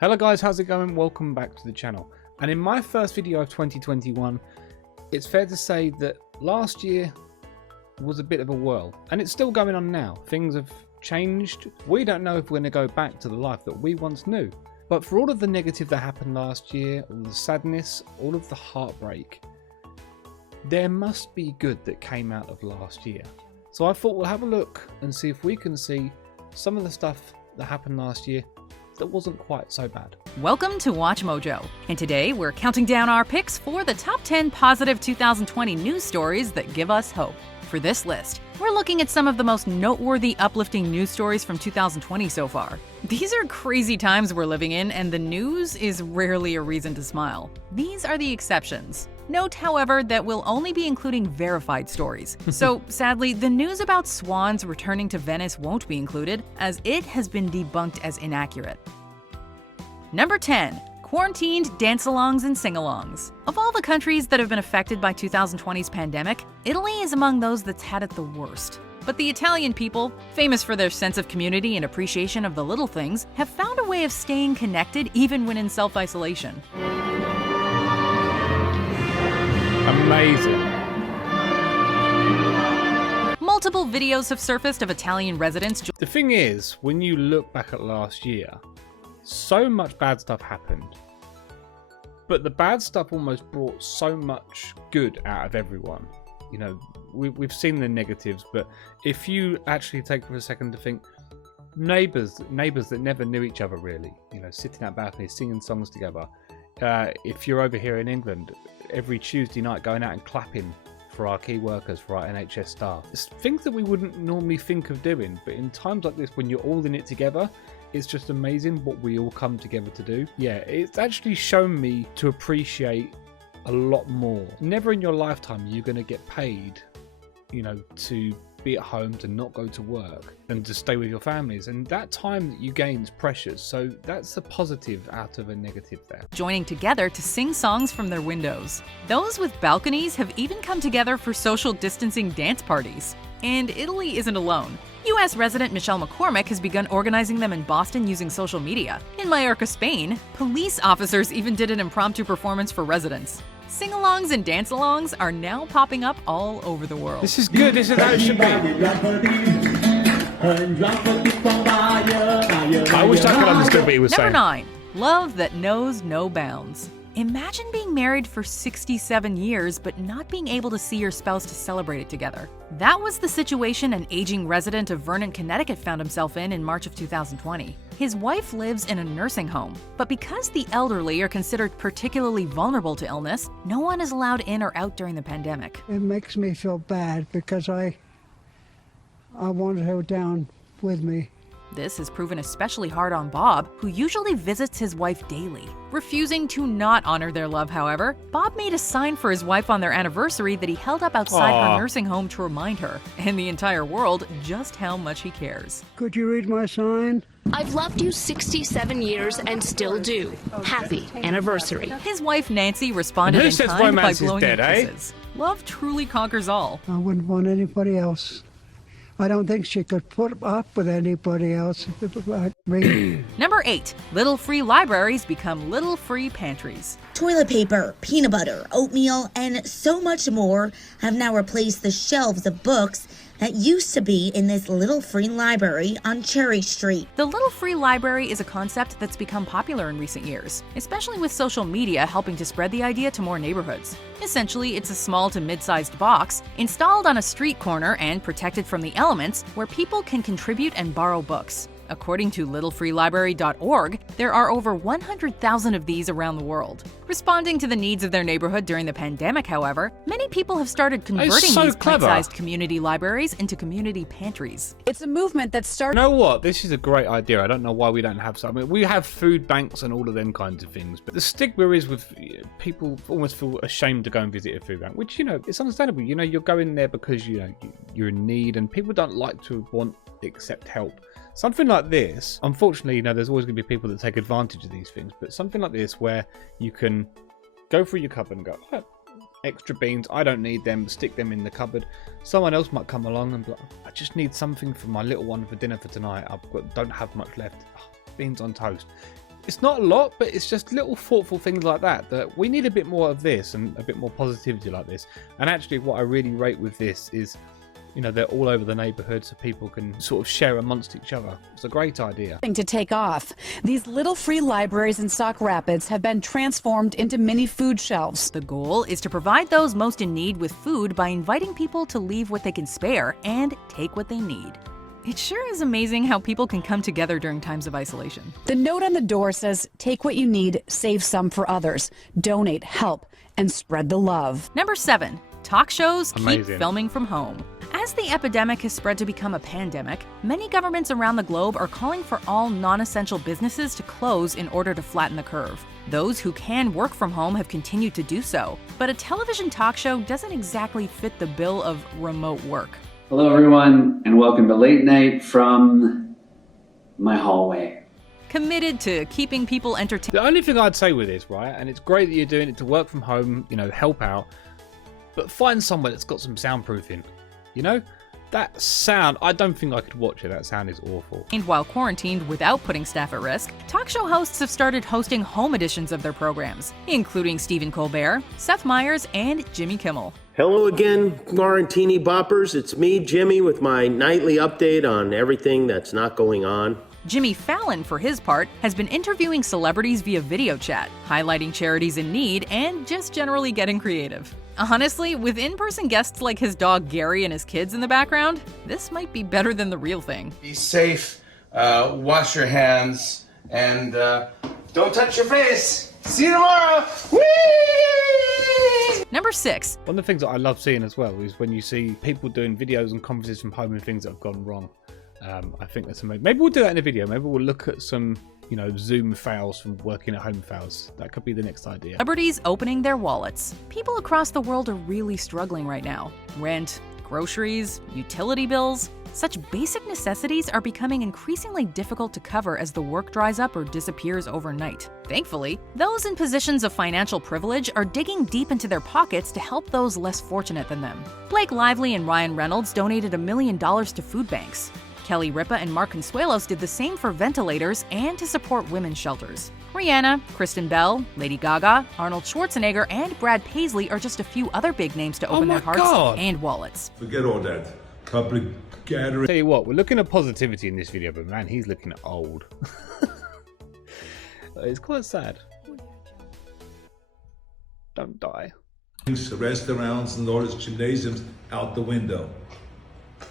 Hello guys, how's it going? Welcome back to the channel. And in my first video of 2021, it's fair to say that last year was a bit of a whirl. And it's still going on now. Things have changed. We don't know if we're going to go back to the life that we once knew. But for all of the negative that happened last year, all the sadness, all of the heartbreak, there must be good that came out of last year. So I thought we'll have a look and see if we can see some of the stuff that happened last year that wasn't quite so bad. Welcome to Watch Mojo, and today we're counting down our picks for the top 10 positive 2020 news stories that give us hope. For this list, we're looking at some of the most noteworthy, uplifting news stories from 2020 so far. These are crazy times we're living in, and the news is rarely a reason to smile. These are the exceptions. Note, however, that we'll only be including verified stories. So, sadly, the news about swans returning to Venice won't be included, as it has been debunked as inaccurate. Number 10. Quarantined dance-alongs and sing-alongs. Of all the countries that have been affected by 2020's pandemic, Italy is among those that's had it the worst. But the Italian people, famous for their sense of community and appreciation of the little things, have found a way of staying connected even when in self-isolation. Amazing. Multiple videos have surfaced of Italian residents. The thing is, when you look back at last year, so much bad stuff happened. But the bad stuff almost brought so much good out of everyone. You know, we've seen the negatives, but if you actually take for a second to think, neighbours that never knew each other really, you know, sitting out balcony singing songs together. If you're over here in England, every Tuesday night going out and clapping for our key workers, for our NHS staff. It's things that we wouldn't normally think of doing, but in times like this, when you're all in it together, it's just amazing what we all come together to do. Yeah, it's actually shown me to appreciate a lot more. Never in your lifetime you're going to get paid, you know, to be at home, to not go to work and to stay with your families, and that time that you gain is precious. So that's a positive out of a negative there. Joining together to sing songs from their windows. Those with balconies have even come together for social distancing dance parties. And Italy isn't alone. U.S. resident Michelle McCormick has begun organizing them in Boston using social media. In Mallorca, Spain, police officers even did an impromptu performance for residents. Sing-alongs and dance-alongs are now popping up all over the world. This is good. This is how it should be. I wish I could understand what he was saying. Number 9. Love that knows no bounds. Imagine being married for 67 years but not being able to see your spouse to celebrate it together. That was the situation an aging resident of Vernon, Connecticut found himself in March of 2020. His wife lives in a nursing home, but because the elderly are considered particularly vulnerable to illness, no one is allowed in or out during the pandemic. It makes me feel bad because I wanted her down with me. This has proven especially hard on Bob, who usually visits his wife daily. Refusing to not honor their love, however, Bob made a sign for his wife on their anniversary that he held up outside her nursing home to remind her, and the entire world, just how much he cares. Could you read my sign? I've loved you 67 years and still do. Happy anniversary. His wife Nancy responded in kind by blowing him kisses. Love truly conquers all. I wouldn't want anybody else. I don't think she could put up with anybody else like me. Number 8. Little free libraries become little free pantries. Toilet paper, peanut butter, oatmeal, and so much more have now replaced the shelves of books that used to be in this little free library on Cherry Street. The little free library is a concept that's become popular in recent years, especially with social media helping to spread the idea to more neighborhoods. Essentially, it's a small to mid-sized box installed on a street corner and protected from the elements where people can contribute and borrow books. According to littlefreelibrary.org, there are over 100,000 of these around the world. Responding to the needs of their neighborhood during the pandemic, however, many people have started converting these pint-sized community libraries into community pantries. It's a movement that started... You know what? This is a great idea. I don't know why we don't have some. I mean, we have food banks and all of them kinds of things, but the stigma is with people almost feel ashamed to go and visit a food bank, which, you know, it's understandable. You know, you're going there because, you know, you're in need, and people don't like to want accept help. Something like this, unfortunately, you know, there's always going to be people that take advantage of these things, but something like this where you can go through your cupboard and go, oh, extra beans, I don't need them, stick them in the cupboard. Someone else might come along and be like, I just need something for my little one for dinner for tonight. Don't have much left. Oh, beans on toast. It's not a lot, but it's just little thoughtful things like that we need a bit more of this and a bit more positivity like this. And actually what I really rate with this is, you know, they're all over the neighborhood so people can sort of share amongst each other. It's a great idea. To take off. These little free libraries in Sauk Rapids have been transformed into mini food shelves. The goal is to provide those most in need with food by inviting people to leave what they can spare and take what they need. It sure is amazing how people can come together during times of isolation. The note on the door says, take what you need, save some for others, donate, help, and spread the love. Number 7. Talk shows Amazing. keep filming from home. As the epidemic has spread to become a pandemic, many governments around the globe are calling for all non-essential businesses to close in order to flatten the curve. Those who can work from home have continued to do so, but a television talk show doesn't exactly fit the bill of remote work. Hello everyone, and welcome to Late Night from my hallway. Committed to keeping people entertained. The only thing I'd say with this, right, and it's great that you're doing it to work from home, you know, help out, but find somewhere that's got some soundproofing. You know, that sound, I don't think I could watch it. That sound is awful. And while quarantined without putting staff at risk, talk show hosts have started hosting home editions of their programs, including Stephen Colbert, Seth Meyers, and Jimmy Kimmel. Hello again, Quarantini Boppers. It's me, Jimmy, with my nightly update on everything that's not going on. Jimmy Fallon, for his part, has been interviewing celebrities via video chat, highlighting charities in need, and just generally getting creative. Honestly, with in-person guests like his dog Gary and his kids in the background, this might be better than the real thing. Be safe, wash your hands, and don't touch your face. See you tomorrow. Whee! Number 6. One of the things that I love seeing as well is when you see people doing videos and conferences from home and things that have gone wrong. I think that's amazing. Maybe we'll do that in a video. Maybe we'll look at some, you know, Zoom fails from working at home fails. That could be the next idea. Celebrities opening their wallets. People across the world are really struggling right now. Rent, groceries, utility bills. Such basic necessities are becoming increasingly difficult to cover as the work dries up or disappears overnight. Thankfully, those in positions of financial privilege are digging deep into their pockets to help those less fortunate than them. Blake Lively and Ryan Reynolds donated $1 million to food banks. Kelly Ripa and Mark Consuelos did the same for ventilators and to support women's shelters. Rihanna, Kristen Bell, Lady Gaga, Arnold Schwarzenegger, and Brad Paisley are just a few other big names to open their hearts and wallets. Forget all that public gathering. Tell you what, we're looking at positivity in this video, but man, he's looking old. It's quite sad. Don't die. Restaurants and all these gymnasiums out the window.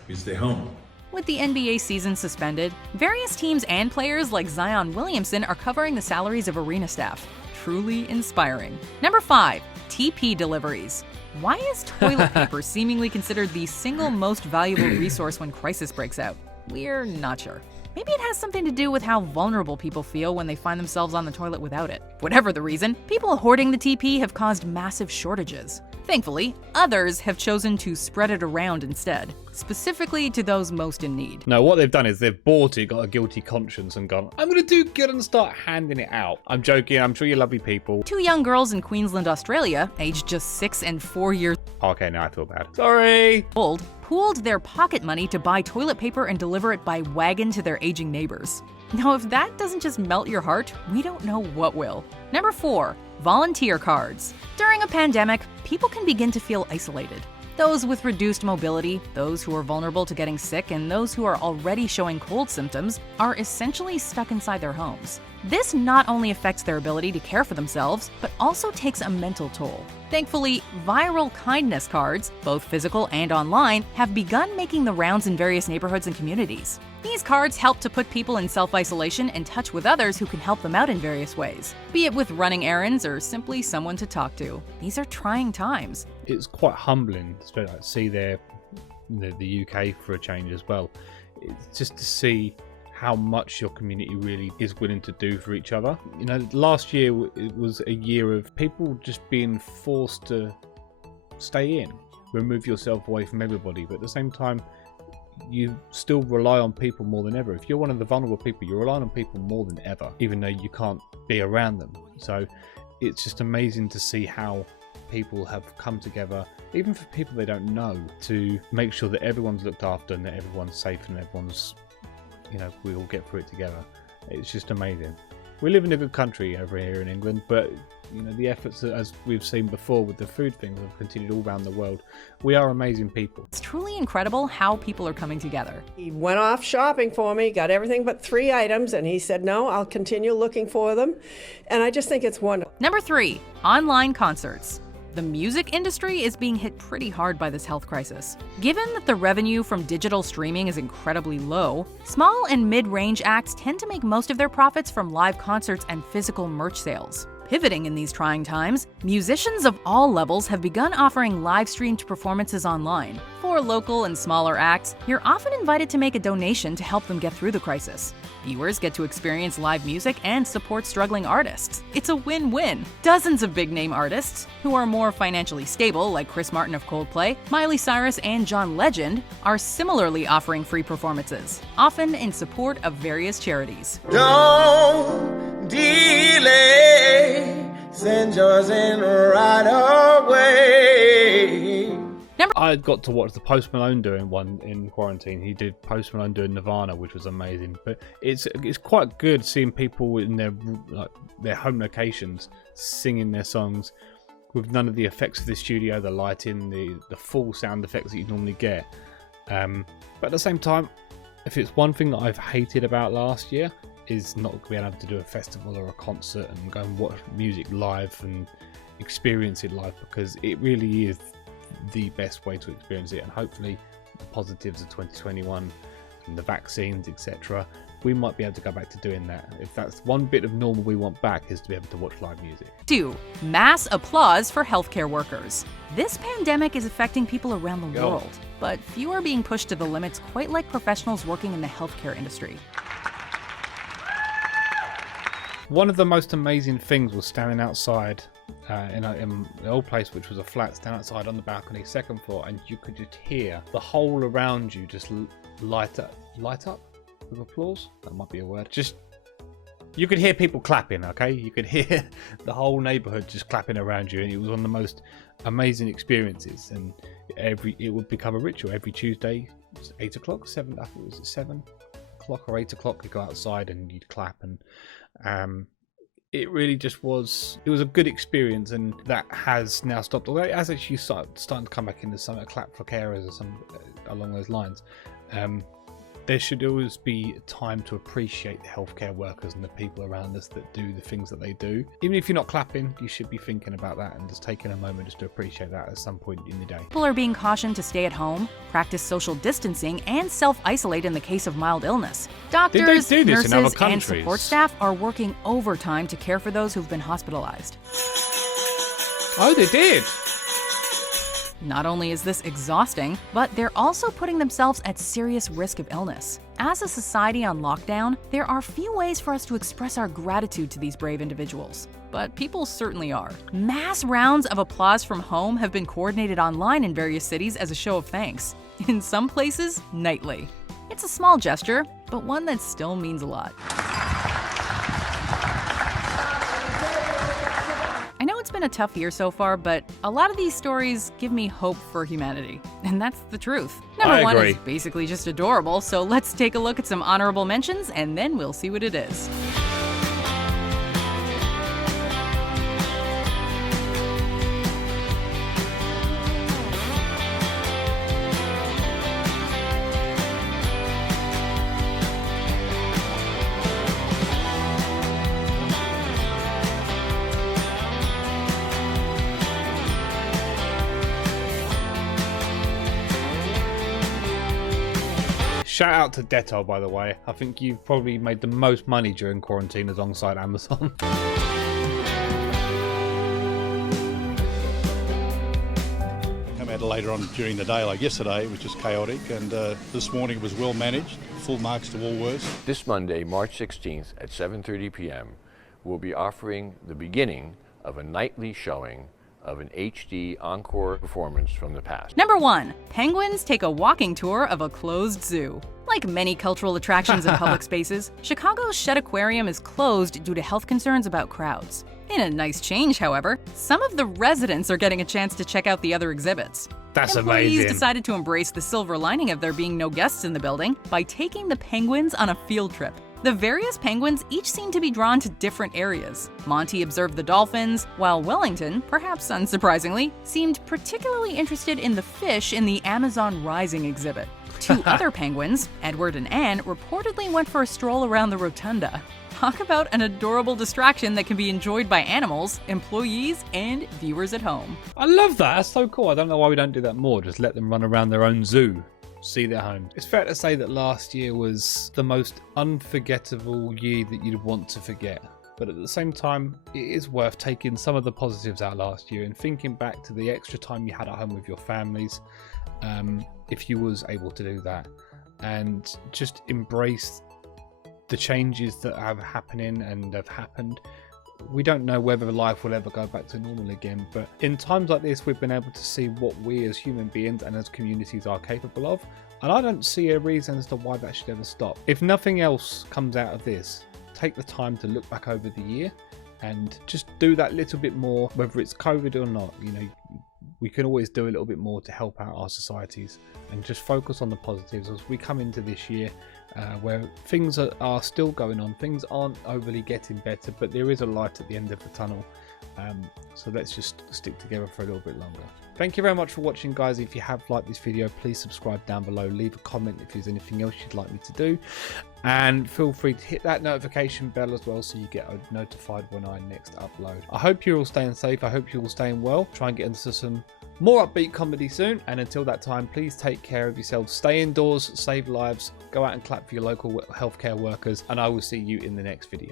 We stay home. With the NBA season suspended, various teams and players like Zion Williamson are covering the salaries of arena staff. Truly inspiring. Number 5. TP Deliveries. Why is toilet paper seemingly considered the single most valuable resource when crisis breaks out? We're not sure. Maybe it has something to do with how vulnerable people feel when they find themselves on the toilet without it. Whatever the reason, people hoarding the TP have caused massive shortages. Thankfully, others have chosen to spread it around instead, specifically to those most in need. No, what they've done is they've bought it, got a guilty conscience and gone, I'm going to do good and start handing it out. I'm joking, I'm sure you're lovely people. 2 young girls in Queensland, Australia, aged just 6 and 4 years Okay, now I feel bad. Sorry. old, pooled their pocket money to buy toilet paper and deliver it by wagon to their aging neighbors. Now, if that doesn't just melt your heart, we don't know what will. Number 4. Volunteer cards. During a pandemic, people can begin to feel isolated. Those with reduced mobility, those who are vulnerable to getting sick, and those who are already showing cold symptoms are essentially stuck inside their homes. This not only affects their ability to care for themselves, but also takes a mental toll. Thankfully, viral kindness cards, both physical and online, have begun making the rounds in various neighborhoods and communities. These cards help to put people in self-isolation in touch with others who can help them out in various ways, be it with running errands or simply someone to talk to. These are trying times. It's quite humbling to see the UK for a change as well. It's just to see how much your community really is willing to do for each other. You know, last year it was a year of people just being forced to stay in, remove yourself away from everybody, but at the same time, you still rely on people more than ever. If you're one of the vulnerable people, you're relying on people more than ever, even though you can't be around them. So it's just amazing to see how people have come together, even for people they don't know, to make sure that everyone's looked after and that everyone's safe and everyone's, you know, we all get through it together. It's just amazing. We live in a good country over here in England, but you know, the efforts, as we've seen before with the food things, have continued all around the world. We are amazing people. It's truly incredible how people are coming together. He went off shopping for me, got everything but 3 items, and he said, no, I'll continue looking for them. And I just think it's wonderful. Number 3, online concerts. The music industry is being hit pretty hard by this health crisis. Given that the revenue from digital streaming is incredibly low, small and mid-range acts tend to make most of their profits from live concerts and physical merch sales. Pivoting in these trying times, musicians of all levels have begun offering live-streamed performances online. For local and smaller acts, you're often invited to make a donation to help them get through the crisis. Viewers get to experience live music and support struggling artists. It's a win-win. Dozens of big-name artists, who are more financially stable, like Chris Martin of Coldplay, Miley Cyrus, and John Legend, are similarly offering free performances, often in support of various charities. Don't delay, send yours in right away. I got to watch the Post Malone doing one in quarantine. He did Post Malone doing Nirvana, which was amazing. But it's quite good seeing people in their home locations singing their songs with none of the effects of the studio, the lighting, the full sound effects that you normally get. But at the same time, if it's one thing that I've hated about last year, is not being able to do a festival or a concert and go and watch music live and experience it live, because it really is the best way to experience it. And hopefully the positives of 2021 and the vaccines, etc., we might be able to go back to doing that. If that's one bit of normal we want back, is to be able to watch live music. 2. Mass applause for healthcare workers. This pandemic is affecting people around the world, but few are being pushed to the limits, quite like professionals working in the healthcare industry. One of the most amazing things was standing outside in the old place, which was a flat, stand outside on the balcony, 2nd floor, and you could just hear the whole around you just light up with applause. That might be a word. Just, you could hear people clapping, okay? You could hear the whole neighborhood just clapping around you, and it was one of the most amazing experiences. And it would become a ritual every Tuesday, 8 o'clock, 7, I think it was 7 o'clock or 8 o'clock, you'd go outside and you'd clap, and it really just was, it was a good experience, and that has now stopped. Although it has actually starting to come back into some clap for carers or some along those lines. There should always be time to appreciate the healthcare workers and the people around us that do the things that they do. Even if you're not clapping, you should be thinking about that and just taking a moment just to appreciate that at some point in the day. People are being cautioned to stay at home, practice social distancing, and self-isolate in the case of mild illness. Doctors, nurses, and support staff are working overtime to care for those who've been hospitalized. Oh, they did? Not only is this exhausting, but they're also putting themselves at serious risk of illness. As a society on lockdown, there are few ways for us to express our gratitude to these brave individuals. But people certainly are. Mass rounds of applause from home have been coordinated online in various cities as a show of thanks. In some places, nightly. It's a small gesture, but one that still means a lot. I know it's been a tough year so far, but a lot of these stories give me hope for humanity. And that's the truth. Number 1 is basically just adorable, so let's take a look at some honorable mentions and then we'll see what it is. Shout out to Dettol, by the way. I think you've probably made the most money during quarantine alongside Amazon. Come out later on during the day, like yesterday, it was just chaotic, and this morning was well managed. Full marks to Woolworths. This Monday, March 16th at 7:30 p.m., we'll be offering the beginning of a nightly showing of an HD encore performance from the past. Number 1, penguins take a walking tour of a closed zoo. Like many cultural attractions in public spaces, Chicago's Shedd Aquarium is closed due to health concerns about crowds. In a nice change, however, some of the residents are getting a chance to check out the other exhibits. That's Employees amazing. decided to embrace the silver lining of there being no guests in the building by taking the penguins on a field trip. The various penguins each seemed to be drawn to different areas. Monty observed the dolphins, while Wellington, perhaps unsurprisingly, seemed particularly interested in the fish in the Amazon Rising exhibit. Two other penguins, Edward and Anne, reportedly went for a stroll around the rotunda. Talk about an adorable distraction that can be enjoyed by animals, employees, and viewers at home. I love that. That's so cool. I don't know why we don't do that more. Just let them run around their own zoo, see their home. It's fair to say that last year was the most unforgettable year that you'd want to forget. But at the same time, it is worth taking some of the positives out last year and thinking back to the extra time you had at home with your families, if you was able to do that, and just embrace the changes that are happening and have happened. We don't know whether life will ever go back to normal again, but in times like this, we've been able to see what we as human beings and as communities are capable of, and I don't see a reason as to why that should ever stop. If nothing else comes out of this, take the time to look back over the year and just do that little bit more, whether it's COVID or not. You know, we can always do a little bit more to help out our societies and just focus on the positives as we come into this year, where things are still going on. Things aren't overly getting better, but there is a light at the end of the tunnel. So let's just stick together for a little bit longer. Thank you very much for watching, guys. If you have liked this video, please subscribe down below. Leave a comment if there's anything else you'd like me to do. And feel free to hit that notification bell as well so you get notified when I next upload. I hope you're all staying safe. I hope you're all staying well. Try and get into some more upbeat comedy soon. And until that time, please take care of yourselves. Stay indoors, save lives, go out and clap for your local healthcare workers. And I will see you in the next video.